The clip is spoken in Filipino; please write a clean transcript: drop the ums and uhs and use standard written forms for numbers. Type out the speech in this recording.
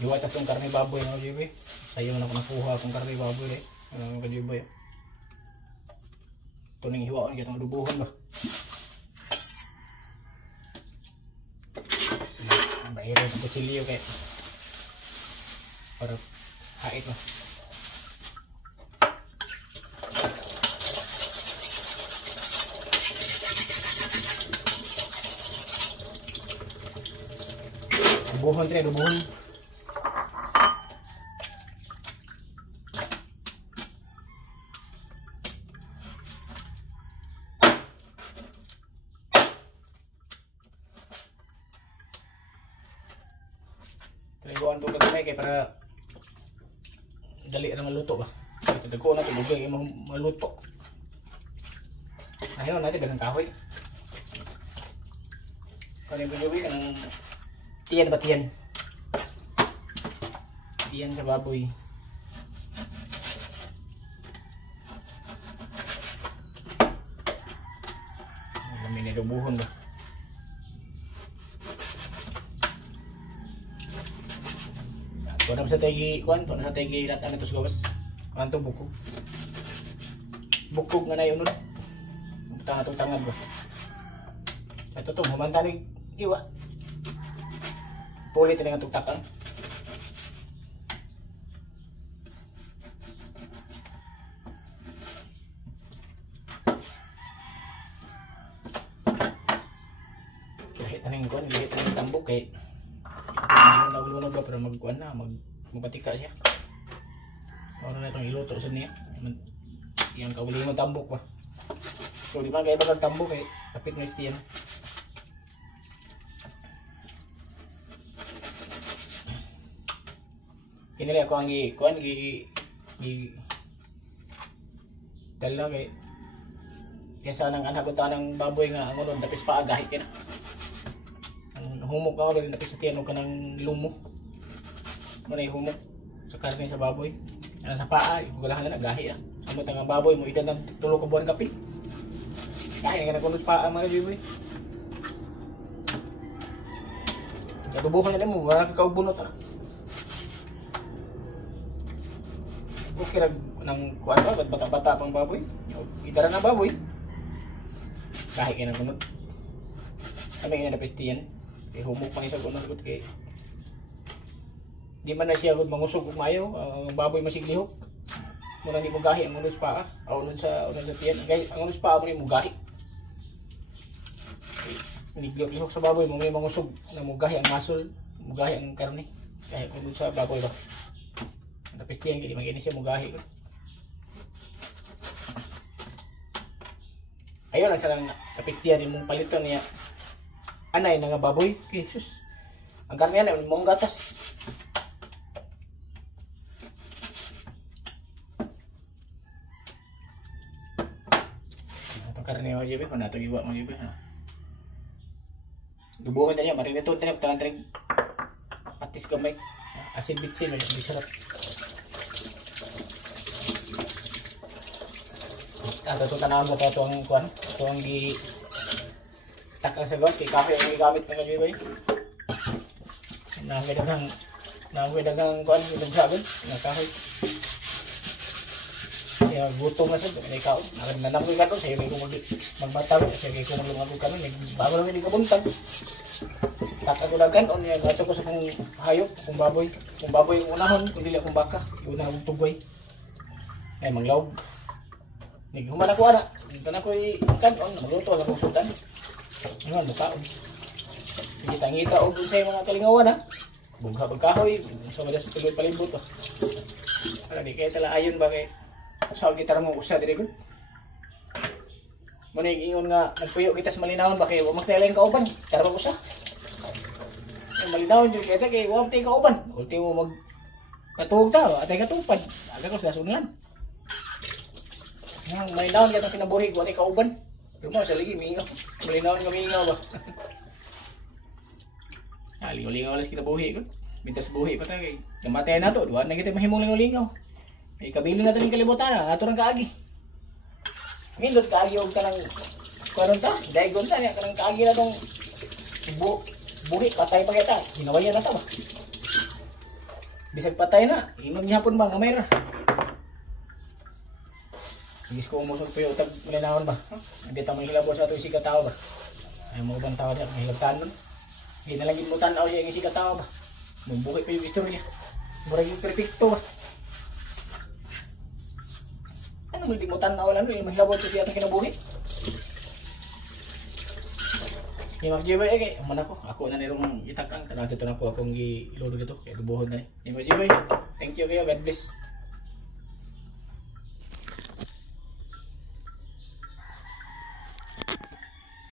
Giwa ta tong karne baboy mga kajuboy. Sayo na ko nakuha akong karne baboy eh. Mga kajuboy. Ito ning hiwaon kita dubuhon ba. Bayro sa kutsilyo kay para hait ba. Dubuhon tayo, dubuhon. Triguan to kadamay kay para dali ra maluto ba. Kadagko na to dugay mo maluto. Ayun natin dagang kahoy. Kani bunyuwi kanang tiyan ba tiyan? Tiyan sa baboy. Lamin na dubuhon ba? Kuan sa tagi kuan to na tagi latan ito sa gawas. Kanto bukog. Bukog nga nay unod. Tanga tangad ba. Ito to humanta ni iwa. Pulit na nga tuktakan. Kahit anong kuan, kahit anong tambok kay naglunod ba pero magkuan na, magpatika siya. Ano na itong iluto sa niya. Yang kauli mo tambok ba. So di man kaya ba tambok kay kapit mo istiyan. Kinili ako ang kuan dala kay kaysa nang anagutan ng baboy nga ang unod dapis pa agahit kina. Ang humok ka rin dapis sa tiyan ka ng lumo. Muna humok sa karne sa baboy. Ano sa paa, igulahan na agahi na. Amot ang baboy mo idan ng 3 ka buwan kapi. Kaya nga nakunos paa mga baboy. Gadubuhan na mo, wala ka kaubunot na. Okay rag nang kuan ba bata-bata pang baboy. Idara na baboy. Kahit kay nagunod. Kami ina napestiyan. Kay humok pa ni sa gunod kay di man na siya gud mangusog ug maayo ang baboy masiglihok. Muna ni mo gahi ang unos paa, unod sa tiyan. Guys, ang unos paa mo ni mo gahi. Niglihok sa baboy mo may mangusog na mo gahi ang muscle, mo gahi ang karne. Kaya unod sa baboy ba. Napistihan gini magini siya mugahi. Ayun ang sarang napistihan imong paliton niya. Anay na nga baboy. Jesus. Ang karne na mong gatas. Atong karne mo jibe, man atong iwa mo jibe. Dubuhon ta niya, marinito ta niya tangan trig patis gamay. Asin bitsin, may sarap. Ito tanawan mo ito ang kuan. Ito ang gi takang sa gawas. Kaya kahoy ang gigamit mga jiboy. Nahuwi dagang kuan. Itong sabon. Nakahoy. Kaya gutom na siya. May kaon. Nanam ko ikaw. Sa'yo may kumuli magbataw. Sa'yo may kumuli magod kami. Bago lang hindi kabuntag. Kakagulagan. O niya. Gato ko sa kong hayop. Kung baboy. Kung baboy yung unahon. Kung dili akong baka. Unahon tugway. Ay manglawg. Nighuman ako ana. Nagtan ako kanon, magluto sa pagsudan. Ayun, mukaon. Sige tangita og sa mga kalingawan ha. Bugha pagkahoy, sa mga sa tuloy palibot ba. Ala di kay tala ayon ba kay sa kita mo usa diri gud. Muna ingon nga nagpuyo kita sa malinawon ba kay wa magtelain kauban. Tara ba usa. Malinawon jud kita kay wa magtay kauban. Ulti mo mag patuog ta, atay katupad. Aga ko sa sunlan. Malinawon ka itong kinabuhi ko, atay kauban. Pero mo, sa lagi, mingaw. Malinawon ka mingaw ba? Lingaw-lingaw alas kinabuhi ko. Mintas buhi pa tayo. Namatay na to, duwan na kita mahimong lingaw-lingaw. May kabiling na ito ng kalibutan, nga ito ng kaagi. Mindot kaagi huwag ka ng karon ta. Daigon ta, ka ng kaagi na itong buhi, patay pa kita. Hinawayan na ta ba? Bisag patay na, inom niya hapon ba, nga mayra. Igis ko umusog pa yung tag malinahon ba? Hindi tamang hilabo sa ito yung sikatawa ba? Ay mga ibang tao niya, mahilagtaan nun. Hindi na lang mo tanaw siya yung sikatawa ba? Mumbuhay pa yung istorya. Murag yung perfecto ba? Ano mo hindi mo tanaw lang, yung mahilabo ito siya itong kinabuhi. Yung mag-jiboy, kay man ako na nirong itakang, tanang sa ito na ko akong ilulog ito, kaya lubuhod na eh. Yung mag-jiboy, thank you kayo, God bless.